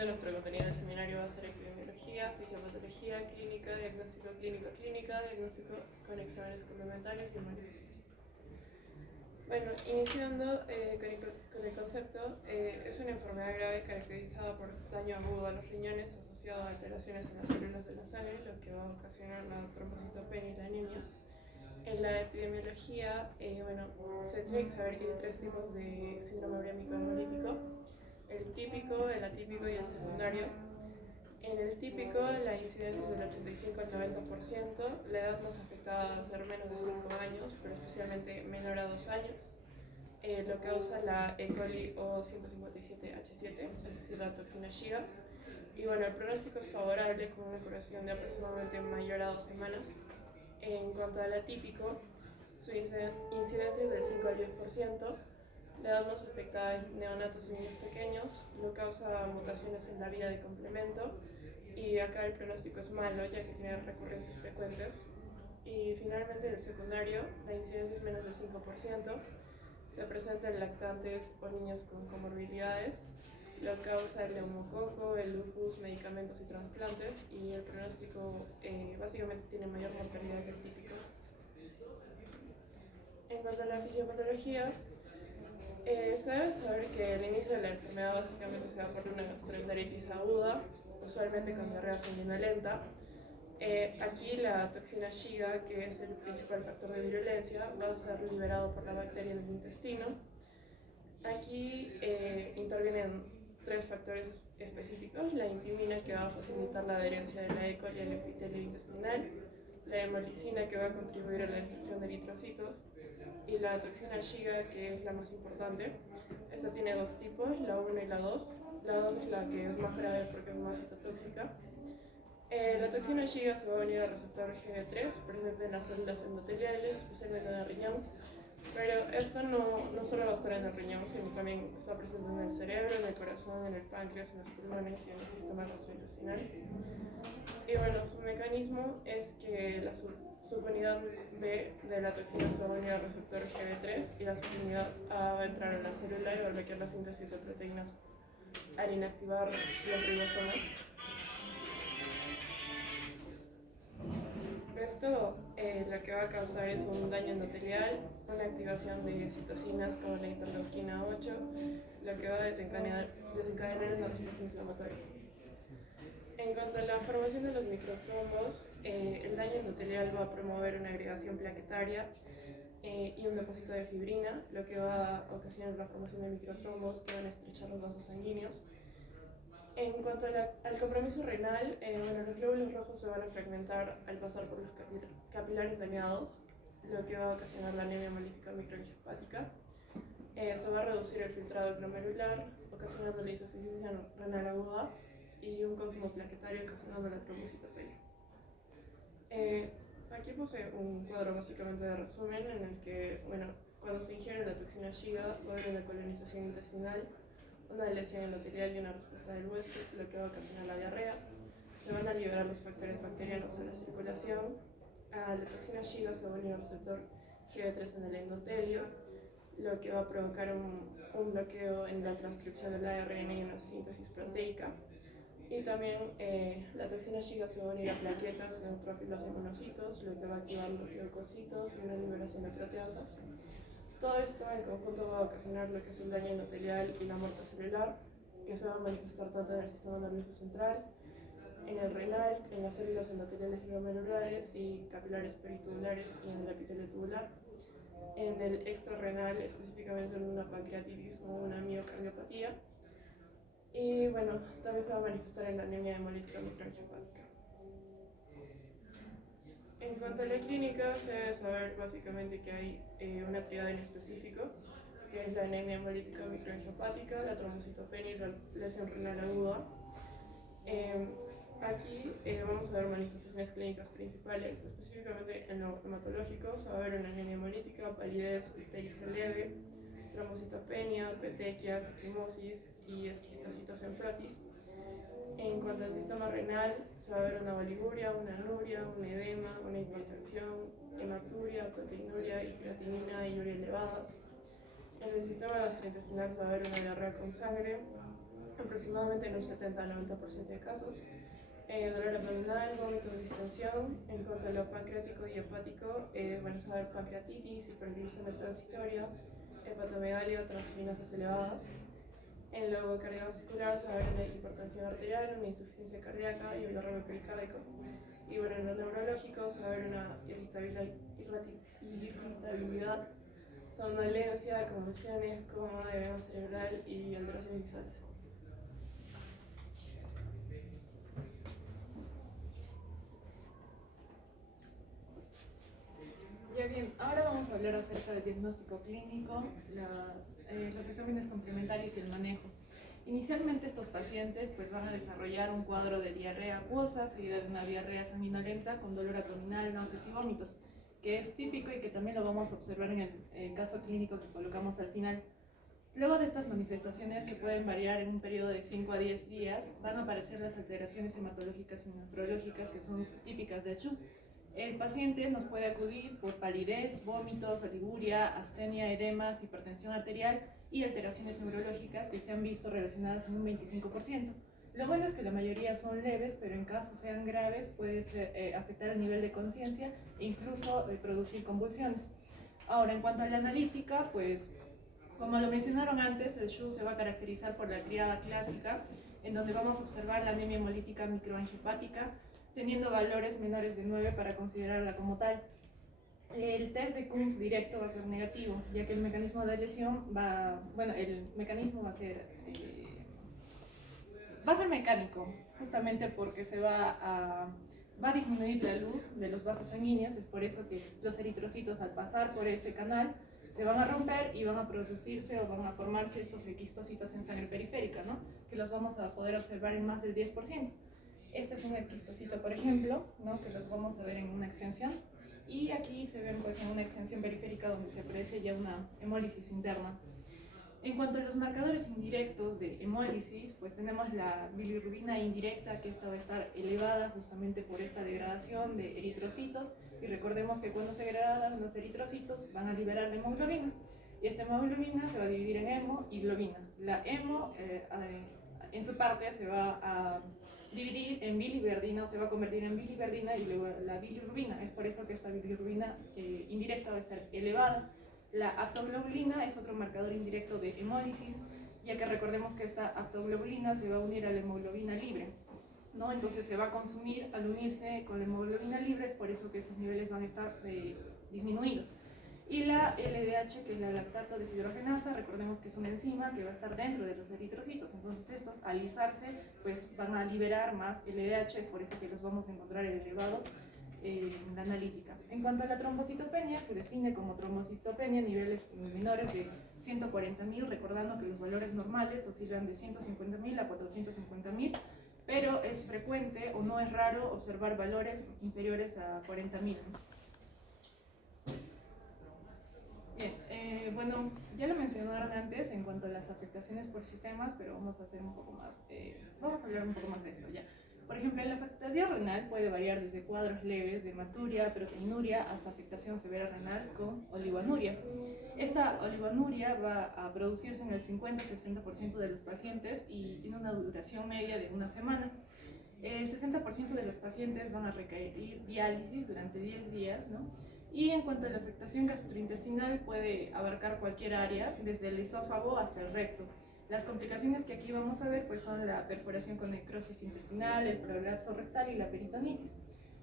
básicamente nuestro contenido del seminario va a ser epidemiología, fisiopatología, clínica, diagnóstico clínica, diagnóstico con exámenes complementarios y humanidad. Bueno, iniciando con el concepto, es una enfermedad grave caracterizada por daño agudo a los riñones asociado a alteraciones en las células de la sangre, lo que va a ocasionar la trombocitopenia y la anemia. En la epidemiología, se tiene que saber que hay tres tipos de síndrome urémico hemolítico: el típico, el atípico y el secundario. En el típico, la incidencia es del 85 al 90%, la edad más afectada va a ser menos de 5 años, pero especialmente menor a 2 años. Lo causa la E. coli O157H7, es decir, la toxina Shiga. Y bueno, el pronóstico es favorable con una curación de aproximadamente mayor a 2 semanas. En cuanto al atípico, su incidencia es del 5 al 10%. La edad más afectada es neonatos y niños pequeños, lo causa mutaciones en la vía de complemento y acá el pronóstico es malo ya que tiene recurrencias frecuentes. Y finalmente el secundario, la incidencia es menos del 5%, se presenta en lactantes o niños con comorbilidades, lo causa el neumococo, el lupus, medicamentos y trasplantes y el pronóstico básicamente tiene mayor mortalidad que el típico. En cuanto a la fisiopatología, se debe saber que el inicio de la enfermedad básicamente se da por una gastroenteritis aguda, usualmente con diarrea sanguinolenta. Aquí la toxina Shiga, que es el principal factor de virulencia, va a ser liberado por la bacteria del intestino. Aquí intervienen tres factores específicos: la intimina, que va a facilitar la adherencia de la E. coli al epitelio intestinal; la hemolicina, que va a contribuir a la destrucción de eritrocitos; y la toxina Shiga, que es la más importante. Esta tiene dos tipos, la 1 y la 2. La 2 es la que es más grave porque es más citotóxica. La toxina Shiga se va a unir al receptor Gb3, presente en las células endoteliales, especialmente en el riñón. Pero esto no solo va a estar en el riñón, sino también está presente en el cerebro, en el corazón, en el páncreas, en los pulmones y en el sistema gastrointestinal. Y bueno, su mecanismo es que la subunidad B de la toxina se va a unir al receptor Gb3 y la subunidad A va a entrar a la célula y va a bloquear la síntesis de proteínas al inactivar los ribosomas. Esto lo que va a causar es un daño endotelial, una activación de citocinas como la interleuquina 8, lo que va a desencadenar una respuesta inflamatoria. En cuanto a la formación de los microtrombos, el daño endotelial va a promover una agregación plaquetaria y un depósito de fibrina, lo que va a ocasionar la formación de microtrombos que van a estrechar los vasos sanguíneos. En cuanto al compromiso renal, los glóbulos rojos se van a fragmentar al pasar por los capilares dañados, lo que va a ocasionar la anemia hemolítica microangiopática. Se va a reducir el filtrado glomerular, ocasionando la insuficiencia renal aguda y un consumo plaquetario, ocasionando la trombocitopenia. Aquí puse un cuadro básicamente de resumen en el que, cuando se ingiere la toxina Shiga va a haber una colonización intestinal, una lesión endotelial y una respuesta del huésped, lo que va a ocasionar la diarrea. Se van a liberar los factores bacterianos en la circulación. A la toxina Shiga se va a unir al receptor Gb3 en el endotelio, lo que va a provocar un bloqueo en la transcripción del ARN y una síntesis proteica. Y también la toxina Shiga se va a unir a plaquetas, neutrófilos y monocitos, lo que va a activar los leucocitos y una liberación de proteasas. Todo esto en conjunto va a ocasionar lo que es el daño endotelial y la muerte celular, que se va a manifestar tanto en el sistema nervioso central, en el renal, en las células endoteliales glomerulares y capilares peritubulares y en el epitelio tubular, en el extrarrenal, específicamente en una pancreatitis o una miocardiopatía, y también se va a manifestar en la anemia hemolítica microangiopática. En cuanto a la clínica, se debe saber básicamente que hay una tríada en específico, que es la anemia hemolítica microangiopática, la trombocitopenia y la lesión renal aguda. Aquí vamos a ver manifestaciones clínicas principales, específicamente en lo hematológico. Se va a ver una anemia hemolítica, palidez, ictericia leve, trombocitopenia, petequias, equimosis y esquistocitos en frotis. En cuanto al sistema renal, se va a ver una oliguria, una anuria, un edema, una hipertensión, hematuria, proteinuria y creatinina y urea elevadas. En el sistema gastrointestinal se va a ver una diarrea con sangre, aproximadamente en un 70-90% de casos. Dolor abdominal, vómitos, distensión. En cuanto a lo pancreático y hepático, van a saber pancreatitis, hiperglucemia transitoria, hepatomegalia o transaminasas elevadas. En lo cardiovascular se va a ver una hipertensión arterial, una insuficiencia cardíaca y un derrame pericárdico. Y bueno, en lo neurológico se va a ver una irritabilidad, somnolencia, convulsiones, coma, edema cerebral y alteraciones visuales. Ya bien, ahora vamos a hablar acerca del diagnóstico clínico, los exámenes complementarios y el manejo. Inicialmente estos pacientes pues, van a desarrollar un cuadro de diarrea acuosa, seguida de una diarrea sanguinolenta con dolor abdominal, náuseas y vómitos, que es típico y que también lo vamos a observar en el caso clínico que colocamos al final. Luego de estas manifestaciones, que pueden variar en un periodo de 5 a 10 días, van a aparecer las alteraciones hematológicas y nefrológicas que son típicas de CHU. El paciente nos puede acudir por palidez, vómitos, oliguria, astenia, edemas, hipertensión arterial y alteraciones neurológicas que se han visto relacionadas en un 25%. Lo bueno es que la mayoría son leves, pero en caso sean graves puede afectar el nivel de conciencia e incluso producir convulsiones. Ahora, en cuanto a la analítica, pues como lo mencionaron antes, el CHU se va a caracterizar por la tríada clásica, en donde vamos a observar la anemia hemolítica microangiopática, teniendo valores menores de 9 para considerarla como tal. El test de Coombs directo va a ser negativo, ya que el mecanismo de lesión el mecanismo va a ser mecánico, justamente porque va a disminuir la luz de los vasos sanguíneos. Es por eso que los eritrocitos, al pasar por ese canal, se van a romper y van a producirse o van a formarse estos equistocitos en sangre periférica, ¿no? Que los vamos a poder observar en más del 10%. Este es un equistocito, por ejemplo, ¿no? Que los vamos a ver en una extensión. Y aquí se ven pues, en una extensión periférica donde se aprecia ya una hemólisis interna. En cuanto a los marcadores indirectos de hemólisis, pues tenemos la bilirrubina indirecta, que esta va a estar elevada justamente por esta degradación de eritrocitos. Y recordemos que cuando se degradan los eritrocitos van a liberar la hemoglobina. Y esta hemoglobina se va a dividir en hemo y globina. La hemo, en su parte, se va a dividir en biliverdina, o se va a convertir en biliverdina y luego la bilirrubina. Es por eso que esta bilirrubina indirecta va a estar elevada. La aptoglobulina es otro marcador indirecto de hemólisis, ya que recordemos que esta aptoglobulina se va a unir a la hemoglobina libre, ¿no? Entonces se va a consumir al unirse con la hemoglobina libre, es por eso que estos niveles van a estar disminuidos. Y la LDH, que es la lactato deshidrogenasa, recordemos que es una enzima que va a estar dentro de los eritrocitos. Entonces estos, al lisarse, pues van a liberar más LDH, es por eso que los vamos a encontrar elevados en la analítica. En cuanto a la trombocitopenia, se define como trombocitopenia niveles menores de 140.000, recordando que los valores normales oscilan de 150.000 a 450.000, pero es frecuente o no es raro observar valores inferiores a 40.000. Bien, bueno, ya lo mencionaron antes en cuanto a las afectaciones por sistemas, pero vamos a hacer un poco más, vamos a hablar un poco más de esto ya. Por ejemplo, la afectación renal puede variar desde cuadros leves de hematuria, proteinuria, hasta afectación severa renal con oligonuria. Esta oligonuria va a producirse en el 50-60% de los pacientes y tiene una duración media de una semana. El 60% de los pacientes van a requerir diálisis durante 10 días, ¿no? Y en cuanto a la afectación gastrointestinal, puede abarcar cualquier área, desde el esófago hasta el recto. Las complicaciones que aquí vamos a ver pues, son la perforación con necrosis intestinal, el prolapso rectal y la peritonitis.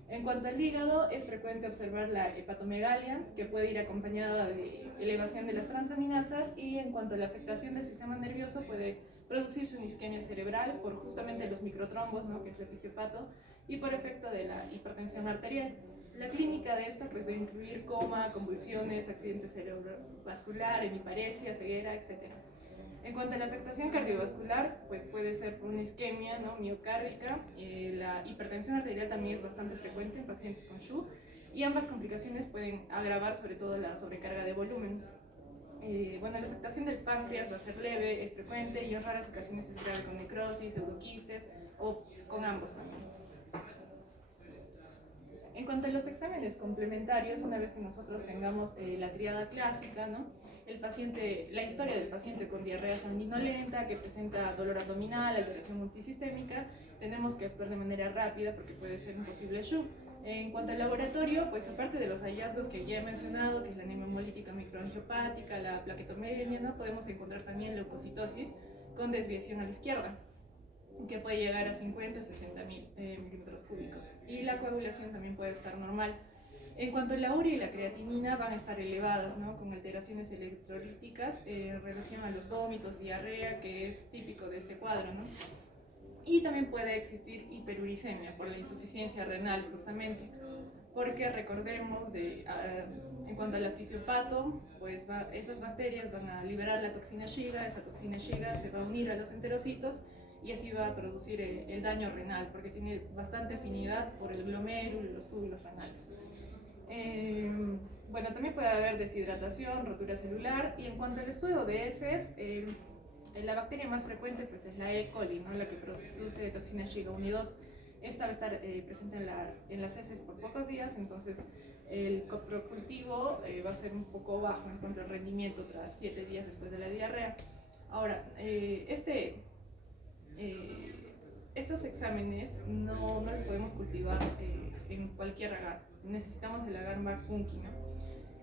En cuanto al hígado, es frecuente observar la hepatomegalia, que puede ir acompañada de elevación de las transaminasas, y en cuanto a la afectación del sistema nervioso, puede producirse una isquemia cerebral por justamente los microtrombos, ¿no? Que es el fisiopato, y por efecto de la hipertensión arterial. La clínica de esta pues, va a incluir coma, convulsiones, accidente cerebrovascular, hemiparesia, ceguera, etc. En cuanto a la afectación cardiovascular, pues puede ser por una isquemia, ¿no? Miocárdica. La hipertensión arterial también es bastante frecuente en pacientes con SHU, y ambas complicaciones pueden agravar sobre todo la sobrecarga de volumen. Bueno, la afectación del páncreas va a ser leve, es frecuente y en raras ocasiones es grave con necrosis, pseudoquistes o con ambos también. En cuanto a los exámenes complementarios, una vez que nosotros tengamos la triada clásica, ¿no? La historia del paciente con diarrea sanguinolenta que presenta dolor abdominal, alteración multisistémica, tenemos que actuar de manera rápida porque puede ser un posible SHU. En cuanto al laboratorio, pues aparte de los hallazgos que ya he mencionado, que es la anemia hemolítica microangiopática, la plaquetomenia, ¿no? Podemos encontrar también leucocitosis con desviación a la izquierda, que puede llegar a 50 60 mil milímetros cúbicos. Y la coagulación también puede estar normal. En cuanto a la urea y la creatinina, van a estar elevadas, ¿no? Con alteraciones electrolíticas en relación a los vómitos, diarrea, que es típico de este cuadro, ¿no? Y también puede existir hiperuricemia por la insuficiencia renal, justamente, porque recordemos, en cuanto a la fisiopato, pues esas bacterias van a liberar la toxina Shiga, esa toxina Shiga se va a unir a los enterocitos y así va a producir el daño renal, porque tiene bastante afinidad por el glomérulo y los túbulos renales. Bueno, también puede haber deshidratación, rotura celular, y en cuanto al estudio de heces, la bacteria más frecuente pues, es la E. coli, ¿no? La que produce toxina Shiga 1 y 2. Esta va a estar presente en las heces por pocos días, entonces el coprocultivo va a ser un poco bajo en cuanto al rendimiento tras 7 días después de la diarrea. Ahora, estos exámenes no los podemos cultivar en cualquier agar. Necesitamos el agar Mark-Punky, ¿no?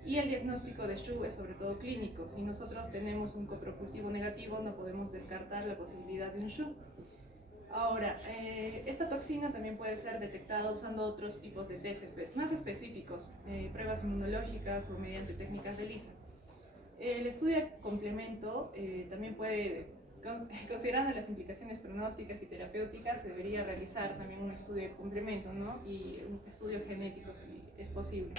Y el diagnóstico de SHU es sobre todo clínico. Si nosotros tenemos un coprocultivo negativo, no podemos descartar la posibilidad de un SHU. Ahora, esta toxina también puede ser detectada usando otros tipos de test más específicos, pruebas inmunológicas o mediante técnicas de ELISA. El estudio de complemento también puede, considerando las implicaciones pronósticas y terapéuticas, se debería realizar también un estudio de complemento, ¿no? Y un estudio genético si es posible.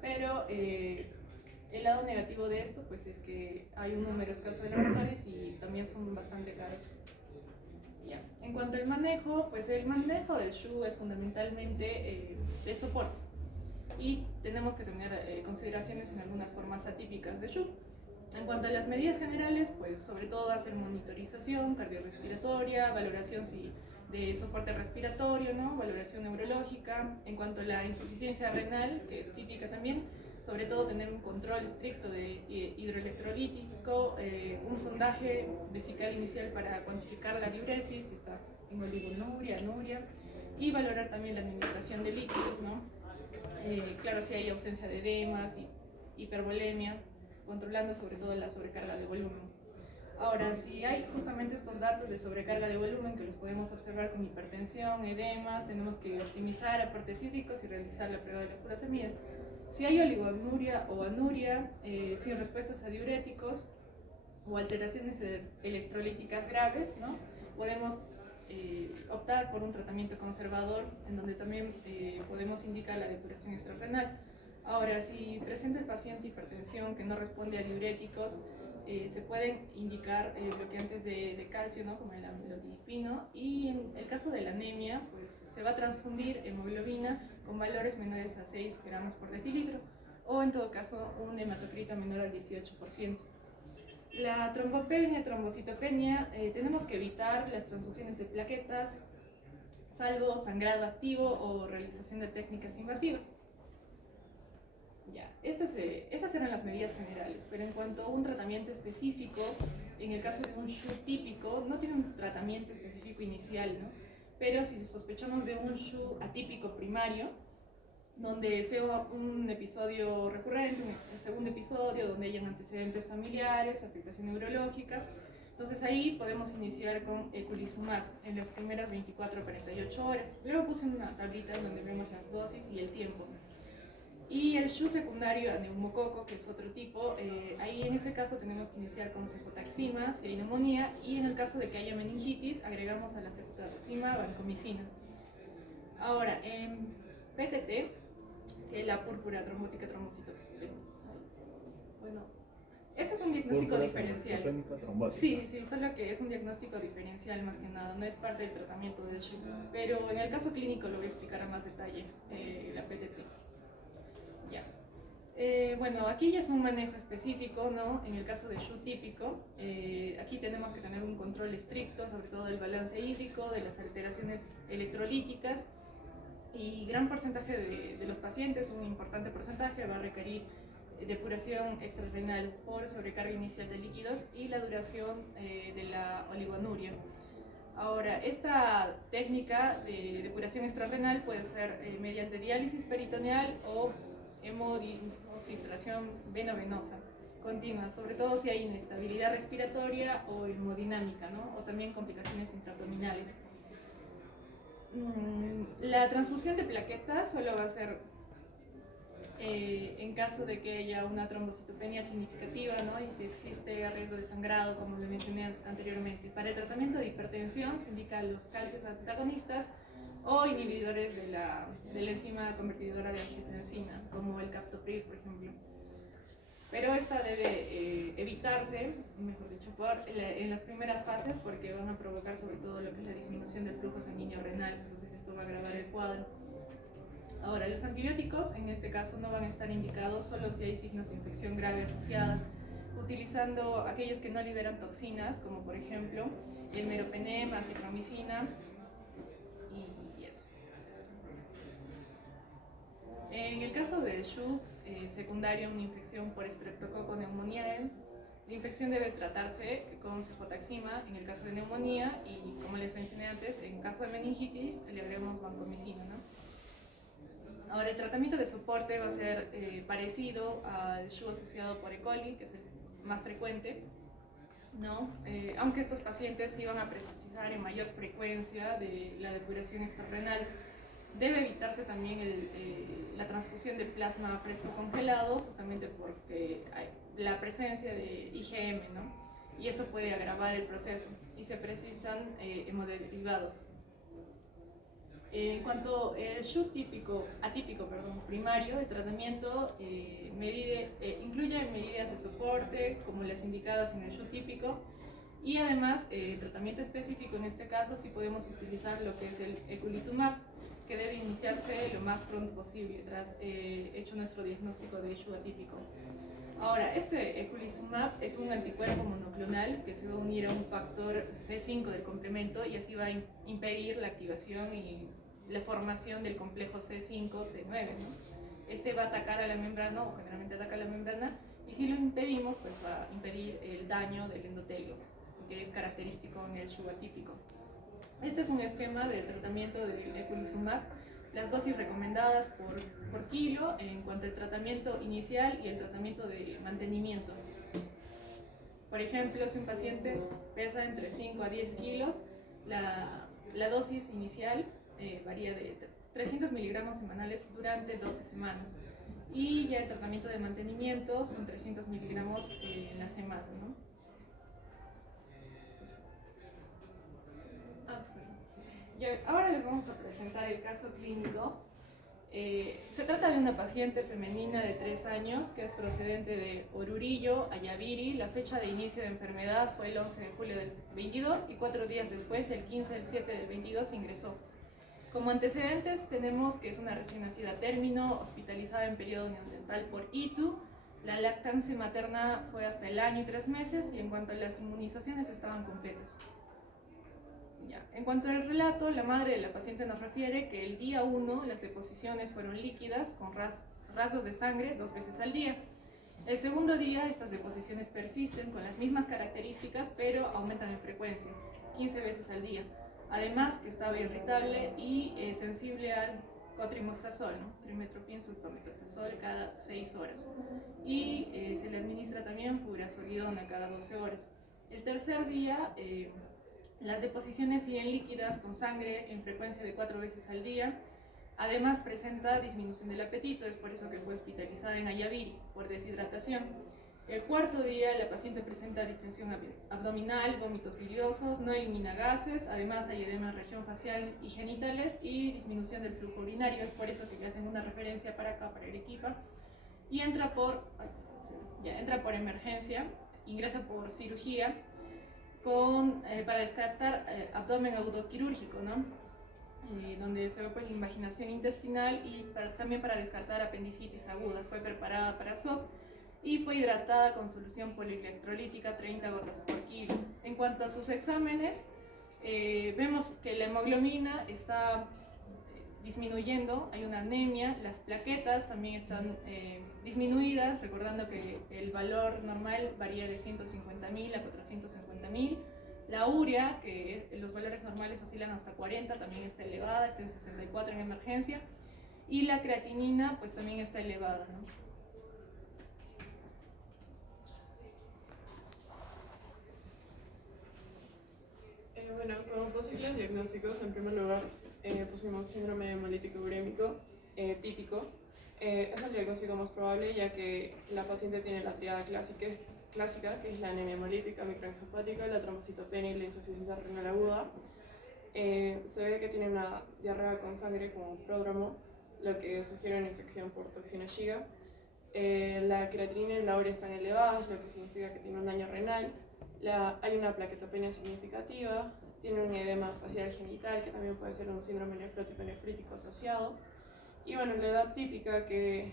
Pero el lado negativo de esto pues es que hay un número escaso de laboratorios y también son bastante caros. Ya. En cuanto al manejo, pues el manejo del SHU es fundamentalmente de soporte y tenemos que tener consideraciones en algunas formas atípicas de SHU. En cuanto a las medidas generales, pues sobre todo hacer monitorización cardiorrespiratoria, valoración de soporte respiratorio, ¿no? Valoración neurológica. En cuanto a la insuficiencia renal, que es típica también, sobre todo tener un control estricto de hidroelectrolítico, un sondaje vesical inicial para cuantificar la diuresis, si está en oligonuria, anuria, y valorar también la administración de líquidos, ¿no? Claro, si hay ausencia de edemas y hipervolemia, controlando sobre todo la sobrecarga de volumen. Ahora, si hay justamente estos datos de sobrecarga de volumen que los podemos observar con hipertensión, edemas, tenemos que optimizar aportes hídricos y realizar la prueba de la furosemida. Si hay oligonuria o anuria, sin respuestas a diuréticos o alteraciones electrolíticas graves, ¿no? Podemos optar por un tratamiento conservador en donde también podemos indicar la depuración extrarrenal. Ahora, si presenta el paciente hipertensión que no responde a diuréticos, se pueden indicar bloqueantes de calcio, ¿no? Como el amlodipino, y en el caso de la anemia, pues se va a transfundir hemoglobina con valores menores a 6 gramos por decilitro, o en todo caso un hematocrito menor al 18%. La trombopenia, trombocitopenia, tenemos que evitar las transfusiones de plaquetas, salvo sangrado activo o realización de técnicas invasivas. Ya, esas eran las medidas generales, pero en cuanto a un tratamiento específico, en el caso de un SHU típico, no tiene un tratamiento específico inicial, ¿no? Pero si sospechamos de un SHU atípico primario, donde sea un episodio recurrente, un segundo episodio, donde hayan antecedentes familiares, afectación neurológica, entonces ahí podemos iniciar con eculizumab en las primeras 24 a 48 horas. Luego puse una tablita donde vemos las dosis y el tiempo. Y el SHU secundario a neumococo, que es otro tipo, ahí en ese caso tenemos que iniciar con cefotaxima si hay neumonía, y en el caso de que haya meningitis agregamos a la cefotaxima vancomicina. Ahora, en PTT, que es la púrpura trombótica trombocitopenia. Bueno, ese es un diagnóstico diferencial. Sí, solo que es un diagnóstico diferencial más que nada, no es parte del tratamiento del SHU, pero en el caso clínico lo voy a explicar a más detalle, la PTT. Ya. Bueno, aquí ya es un manejo específico, ¿no? En el caso de SHU típico, aquí tenemos que tener un control estricto, sobre todo del balance hídrico, de las alteraciones electrolíticas, y gran porcentaje de los pacientes, un importante porcentaje, va a requerir depuración extrarrenal por sobrecarga inicial de líquidos y la duración de la oligonuria. Ahora, esta técnica de depuración extrarrenal puede ser mediante diálisis peritoneal o hemofiltración venovenosa continua, sobre todo si hay inestabilidad respiratoria o hemodinámica, ¿no? O también complicaciones intraabdominales. La transfusión de plaquetas solo va a ser en caso de que haya una trombocitopenia significativa, ¿no? Y si existe riesgo de sangrado, como le mencioné anteriormente. Para el tratamiento de hipertensión se indican los calcios antagonistas o inhibidores de la enzima convertidora de angiotensina, como el captopril, por ejemplo. Pero esta debe evitarse, mejor dicho, en las primeras fases, porque van a provocar sobre todo lo que es la disminución del flujo sanguíneo renal, entonces esto va a agravar el cuadro. Ahora, los antibióticos en este caso no van a estar indicados solo si hay signos de infección grave asociada, utilizando aquellos que no liberan toxinas, como por ejemplo el meropenem, acitromicina y eso. En el caso del SHU secundario, una infección por Streptococcus pneumoniae, la infección debe tratarse con cefotaxima en el caso de neumonía y, como les mencioné antes, en caso de meningitis le agregamos vancomicina, ¿no? Ahora, el tratamiento de soporte va a ser parecido al SHU asociado por E. coli, que es el más frecuente, ¿no? Aunque estos pacientes sí van a precisar en mayor frecuencia de la depuración extrarrenal. Debe evitarse también la transfusión de plasma fresco congelado, justamente porque hay la presencia de IgM, ¿no? Y esto puede agravar el proceso y se precisan hemoderivados. En cuanto al SHU atípico primario, el tratamiento incluye medidas de soporte, como las indicadas en el SHU típico, y además tratamiento específico en este caso sí podemos utilizar lo que es el eculizumab, que debe iniciarse lo más pronto posible tras hecho nuestro diagnóstico de SHU atípico. Ahora, este eculizumab es un anticuerpo monoclonal que se va a unir a un factor C5 del complemento y así va a impedir la activación y la formación del complejo C5-C9, ¿no? Este va a atacar a la membrana, o generalmente ataca a la membrana, y si lo impedimos, pues va a impedir el daño del endotelio, que es característico en el SHU atípico. Este es un esquema de tratamiento del eculizumab, las dosis recomendadas por kilo en cuanto al tratamiento inicial y el tratamiento de mantenimiento. Por ejemplo, si un paciente pesa entre 5 a 10 kilos, la dosis inicial varía de 300 miligramos semanales durante 12 semanas. Y ya el tratamiento de mantenimiento son 300 miligramos en la semana, ¿no? Ahora les vamos a presentar el caso clínico. Se trata de una paciente femenina de 3 años que es procedente de Orurillo, Ayaviri. La fecha de inicio de enfermedad fue el 11 de julio del 22 y 4 días después, el 15 del 7 del 22, ingresó. Como antecedentes tenemos que es una recién nacida a término, hospitalizada en periodo neonatal por ITU. La lactancia materna fue hasta el año y 3 meses y en cuanto a las inmunizaciones estaban completas. En cuanto al relato, la madre de la paciente nos refiere que el día 1 las deposiciones fueron líquidas con rasgos de sangre 2 veces al día. El segundo día estas deposiciones persisten con las mismas características pero aumentan en frecuencia, 15 veces al día. Además que estaba irritable y sensible al cotrimoxazol, ¿no? Trimetoprim sulfamethoxazol cada 6 horas. Y se le administra también furazolidona cada 12 horas. El tercer día las deposiciones siguen líquidas con sangre en frecuencia de 4 veces al día. Además presenta disminución del apetito, es por eso que fue hospitalizada en Ayaviri por deshidratación. El cuarto día la paciente presenta distensión abdominal, vómitos biliosos, no elimina gases, además hay edema en región facial y genitales y disminución del flujo urinario, es por eso que le hacen una referencia para acá, para Arequipa, y entra por emergencia, ingresa por cirugía para descartar abdomen agudoquirúrgico, ¿no? Donde se ve pues, la invaginación intestinal y también para descartar apendicitis aguda. Fue preparada para SOP y fue hidratada con solución polielectrolítica 30 gotas por kilo. En cuanto a sus exámenes, vemos que la hemoglobina está disminuyendo, hay una anemia, las plaquetas también están disminuidas, recordando que el valor normal varía de 150.000 a 450.000. La urea, que los valores normales oscilan hasta 40, también está elevada, está en 64 en emergencia. Y la creatinina pues también está elevada, ¿no? Bueno, como posibles diagnósticos, en primer lugar pusimos síndrome hemolítico urémico típico. Es el diagnóstico más probable ya que la paciente tiene la triada clásica, que es la anemia hemolítica, microencefática, la trombocitopenia y la insuficiencia renal aguda. Se ve que tiene una diarrea con sangre como pródromo, lo que sugiere una infección por toxina Shiga. La creatinina y la urea están elevadas, lo que significa que tiene un daño renal. Hay una plaquetopenia significativa, tiene un edema facial genital, que también puede ser un síndrome nefrótico asociado. Y bueno, la edad típica que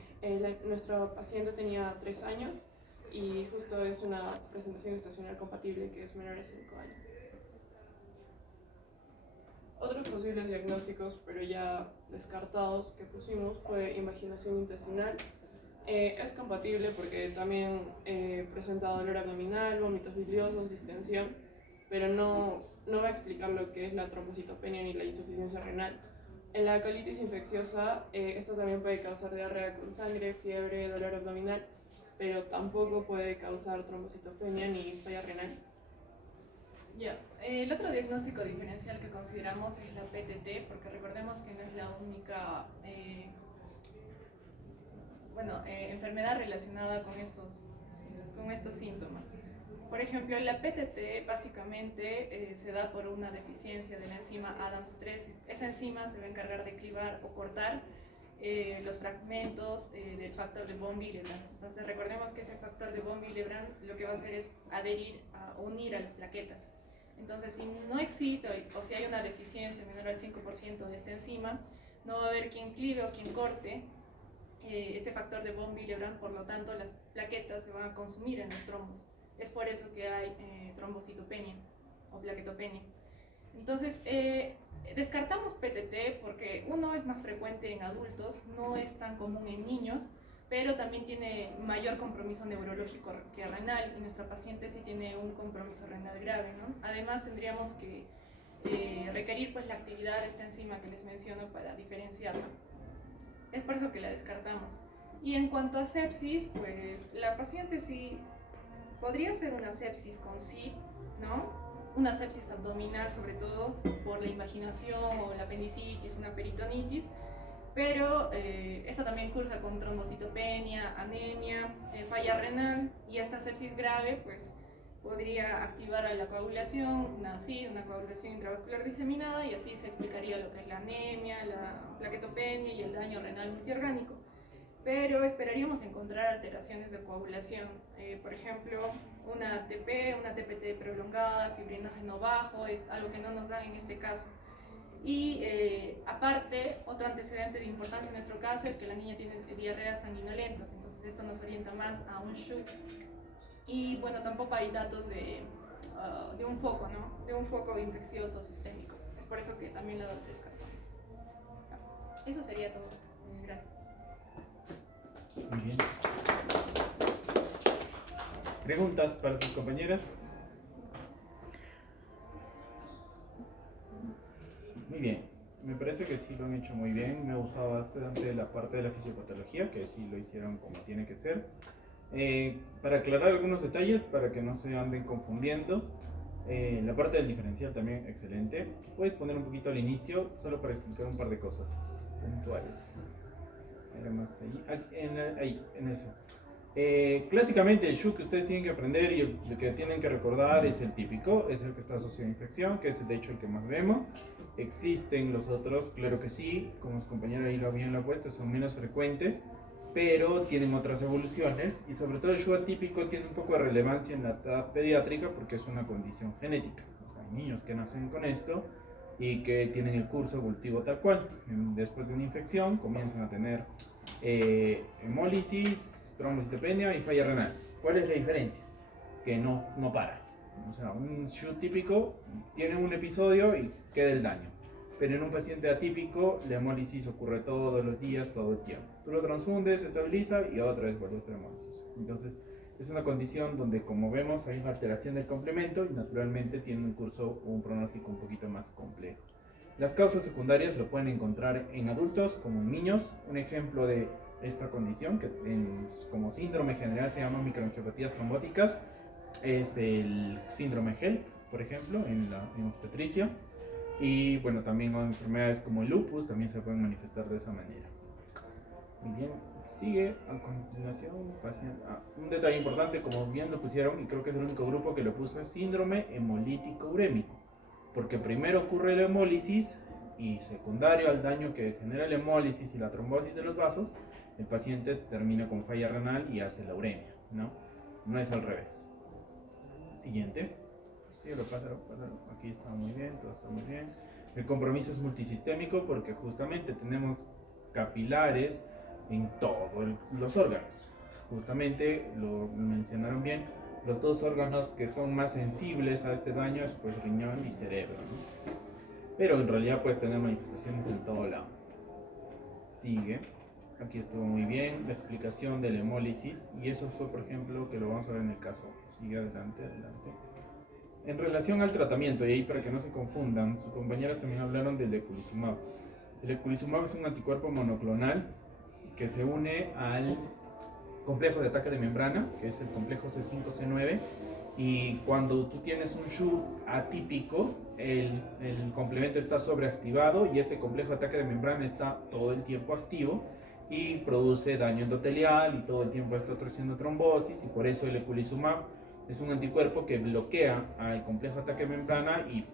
nuestro paciente tenía 3 años y justo es una presentación estacional compatible que es menor de 5 años. Otros posibles diagnósticos, pero ya descartados, que pusimos fue invaginación intestinal. Es compatible porque también presenta dolor abdominal, vómitos biliosos, distensión, pero no va a explicar lo que es la trombocitopenia ni la insuficiencia renal. En la colitis infecciosa, esto también puede causar diarrea con sangre, fiebre, dolor abdominal, pero tampoco puede causar trombocitopenia ni falla renal. Ya, el otro diagnóstico diferencial que consideramos es la PTT, porque recordemos que no es la única enfermedad relacionada con estos síntomas. Por ejemplo, la PTT básicamente se da por una deficiencia de la enzima ADAMS13. Esa enzima se va a encargar de clivar o cortar los fragmentos del factor de von Willebrand. Entonces recordemos que ese factor de von Willebrand lo que va a hacer es unir a las plaquetas. Entonces, si no existe o si hay una deficiencia menor al 5% de esta enzima, no va a haber quien clive o quien corte este factor de von Willebrand, por lo tanto las plaquetas se van a consumir en los trombos. Es por eso que hay trombocitopenia o plaquetopenia. Entonces, descartamos PTT porque uno es más frecuente en adultos, no es tan común en niños, pero también tiene mayor compromiso neurológico que renal, y nuestra paciente sí tiene un compromiso renal grave, ¿no? Además tendríamos que requerir pues la actividad de esta enzima que les menciono para diferenciarla. Es por eso que la descartamos. Y en cuanto a sepsis, pues la paciente sí podría ser una sepsis con SID, ¿no? Una sepsis abdominal, sobre todo por la invaginación o la apendicitis, una peritonitis, pero esta también cursa con trombocitopenia, anemia, falla renal, y esta sepsis grave pues podría activar a la coagulación, una SID, una coagulación intravascular diseminada, y así se explicaría lo que es la anemia, la plaquetopenia y el daño renal multiorgánico. Pero esperaríamos encontrar alteraciones de coagulación, por ejemplo, una ATP, una TPT prolongada, fibrinógeno bajo, es algo que no nos dan en este caso. Y aparte, otro antecedente de importancia en nuestro caso es que la niña tiene diarreas sanguinolentas, entonces esto nos orienta más a un SHUC. Y bueno, tampoco hay datos de un foco, ¿no? De un foco infeccioso sistémico. Es por eso que también lo descartamos. Eso sería todo. Gracias. Muy bien. ¿Preguntas para sus compañeras? Muy bien. Me parece que sí lo han hecho muy bien. Me ha gustado bastante la parte de la fisiopatología, que sí lo hicieron como tiene que ser. Para aclarar algunos detalles, para que no se anden confundiendo, la parte del diferencial también excelente. Puedes poner un poquito al inicio, solo para explicar un par de cosas puntuales. Ahí, en eso. Clásicamente el SHUC que ustedes tienen que aprender y el que tienen que recordar es el típico, es el que está asociado a infección, que es de hecho el que más vemos. Existen los otros, claro que sí, como su compañero ahí lo ha puesto, son menos frecuentes, pero tienen otras evoluciones, y sobre todo el SHUC atípico tiene un poco de relevancia en la edad pediátrica porque es una condición genética. O sea, hay niños que nacen con esto y que tienen el curso evolutivo tal cual. Después de una infección comienzan a tener hemólisis, trombocitopenia y falla renal. ¿Cuál es la diferencia? Que no para. O sea, un SHUC típico tiene un episodio y queda el daño. pero en un paciente atípico la hemólisis ocurre todos los días, todo el tiempo. Tú lo transfundes, se estabiliza y otra vez vuelve a hacer hemólisis. Entonces, es una condición donde, como vemos, hay una alteración del complemento y naturalmente tiene un curso o un pronóstico un poquito más complejo. Las causas secundarias lo pueden encontrar en adultos como en niños. Un ejemplo de esta condición, que como síndrome general se llama microangiopatías trombóticas, es el síndrome HELP, por ejemplo, en obstetricia. Y bueno, también enfermedades como el lupus también se pueden manifestar de esa manera. Muy bien, sigue a continuación un detalle importante, como bien lo pusieron, y creo que es el único grupo que lo puso, es síndrome hemolítico urémico, porque primero ocurre la hemólisis y secundario al daño que genera la hemólisis y la trombosis de los vasos, el paciente termina con falla renal y hace la uremia, ¿no? No es al revés. Siguiente. Sí, pásalo. Aquí está muy bien, todo está muy bien. El compromiso es multisistémico porque justamente tenemos capilares en todos los órganos. Justamente lo mencionaron bien, los dos órganos que son más sensibles a este daño es pues riñón y cerebro, ¿no? Pero en realidad puedes tener manifestaciones en todo lado. Sigue. Aquí estuvo muy bien la explicación de la hemólisis y eso fue, por ejemplo, que lo vamos a ver en el caso. Sigue adelante. En relación al tratamiento, y ahí para que no se confundan, sus compañeras también hablaron del eculizumab. El eculizumab es un anticuerpo monoclonal que se une al complejo de ataque de membrana, que es el complejo C5-C9, y cuando tú tienes un SHU atípico, el complemento está sobreactivado y este complejo de ataque de membrana está todo el tiempo activo y produce daño endotelial y todo el tiempo está haciendo trombosis, y por eso el eculizumab es un anticuerpo que bloquea al complejo de ataque de membrana y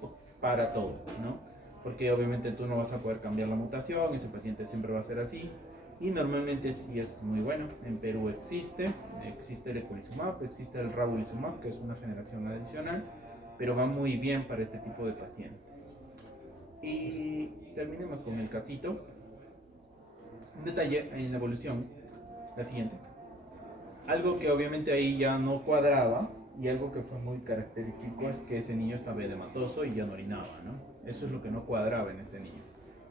para todo, ¿no? Porque obviamente tú no vas a poder cambiar la mutación, ese paciente siempre va a ser así, y normalmente sí es muy bueno. En Perú existe el eculizumab, existe el ravulizumab, que es una generación adicional, pero va muy bien para este tipo de pacientes. Y terminemos con el casito. Un detalle en la evolución, la siguiente. Algo que obviamente ahí ya no cuadraba y algo que fue muy característico es que ese niño estaba edematoso y ya no orinaba, ¿no? Eso es lo que no cuadraba en este niño.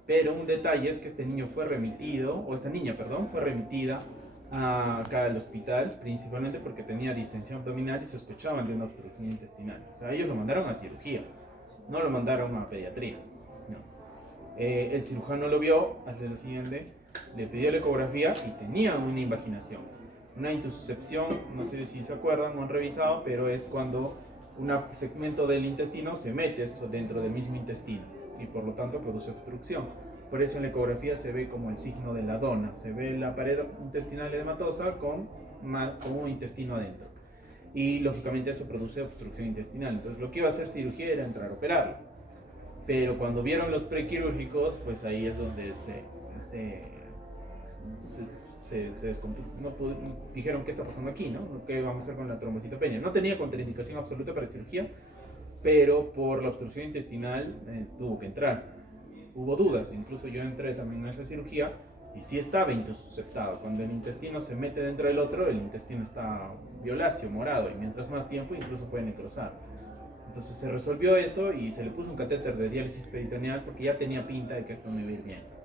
Pero un detalle es que este niño fue remitido, o esta niña, perdón, fue remitida acá al hospital, principalmente porque tenía distensión abdominal y sospechaban de una obstrucción intestinal. O sea, ellos lo mandaron a cirugía, no lo mandaron a pediatría. No. El cirujano lo vio, hace lo siguiente, le pidió la ecografía y tenía una invaginación. Una intussuscepción, no sé si se acuerdan o han revisado, pero es cuando un segmento del intestino se mete dentro del mismo intestino y por lo tanto produce obstrucción. Por eso en la ecografía se ve como el signo de la dona, se ve la pared intestinal edematosa con un intestino adentro. Y lógicamente eso produce obstrucción intestinal. Entonces lo que iba a hacer cirugía era entrar a operarlo. Pero cuando vieron los prequirúrgicos, pues ahí es donde dijeron qué está pasando aquí, ¿no? ¿Qué vamos a hacer con la trombocitopenia? No tenía contraindicación absoluta para cirugía, pero por la obstrucción intestinal tuvo que entrar. Hubo dudas, incluso yo entré también a esa cirugía y sí estaba intussusceptado. Cuando el intestino se mete dentro del otro, el intestino está violáceo, morado, y mientras más tiempo incluso puede necrosar. Entonces se resolvió eso y se le puso un catéter de diálisis peritoneal porque ya tenía pinta de que esto no iba a ir bien.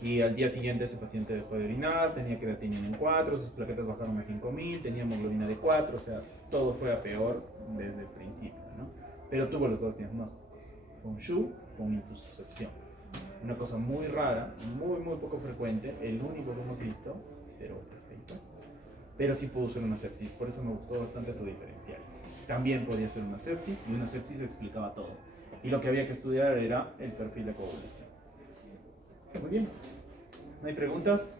Y al día siguiente ese paciente dejó de orinar, tenía creatinina en 4, sus plaquetas bajaron a 5000, tenía hemoglobina de 4, o sea, todo fue a peor desde el principio, ¿no? Pero tuvo los dos diagnósticos. Fue un SHU con intussuscepción. Una cosa muy rara, muy poco frecuente, el único que hemos visto, pero pues ahí está. Pero sí pudo ser una sepsis, por eso me gustó bastante tu diferencial. También podía ser una sepsis y una sepsis explicaba todo. Y lo que había que estudiar era el perfil de coagulación. Muy bien. ¿No hay preguntas?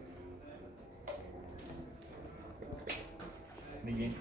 Muy bien.